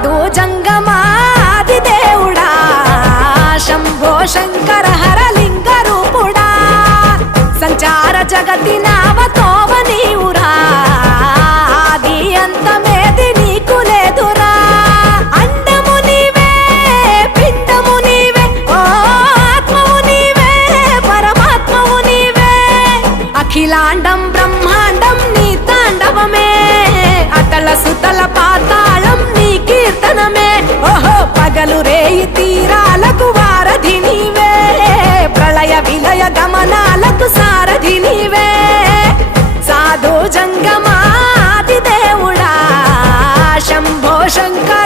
సాధు జంగమాది దేవుడా శంభో శంకర హరలింగ రూపుడా సంచార జగతి నావతోవ నీవురా ఆది అంతమేది నీకు లేదురా అండము నీవే పిండము నీవే ఓ ఆత్మవు నీవే పరమాత్మవు నీవే అఖిలాండం బ్రహ్మాండం నీ తాండవమే అతల సుతల పాతాళం నీ కీర్తనమే ఓహో పగలు రేయి తీరాలకు వారధి నీవే ప్రళయ విలయ గమనాలకు సారథి నీవే సాధు జంగమాది దేవుడా శంభో శంకర